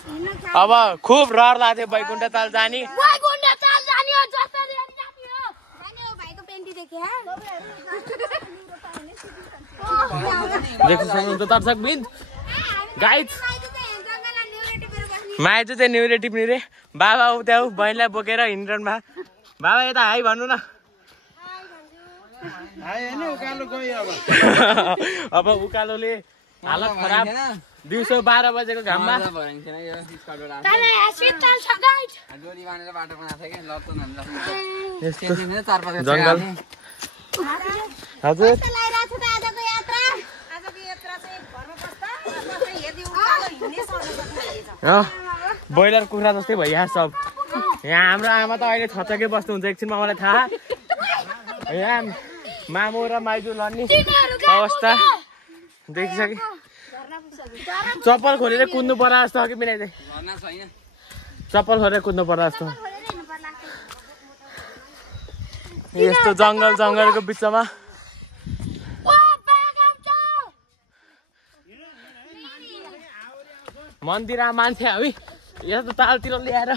अब खुब रहर लाग्थ्यो बैकुण्ठ ताल जाने। देख्न सक्नुहुन्छ दर्शकवृन्द गाइज माइजू चाहिँ न्युरे टिप्ने रे। बाबा उता बहिनीलाई बोकेर हिँडिरहनु भा। बाबा यता हाई भन्नु न। अब उकालोले हालत खराब। दिउँसो 12 बजेको घाममा जङ्गल। हजुर ब्रोइलर कुखुरा जस्तै भइहाल्छ सब। यहाँ हाम्रो आमा त अहिले छचकै बस्नुहुन्छ। एकछिनमा मलाई थाहा। यहाँ मामु र माइजू लड्ने अवस्था देखिसके। चप्पल खोलेर कुद्नु पर्ला जस्तो हो कि बिना चाहिँ चप्पल खोलेर कुद्नु पर्ला जस्तो। यस्तो जङ्गल जङ्गलको बिचमा मन्दिर मान्छे हामी यस्तो तालतिर ल्याएर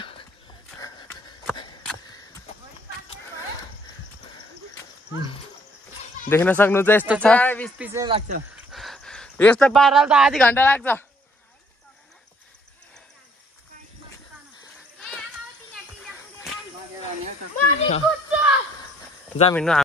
देख्न सक्नुहुन्छ। यस्तो छ। यस्तो पाराले त आधी घन्टा लाग्छ। जाम हिँड्नु।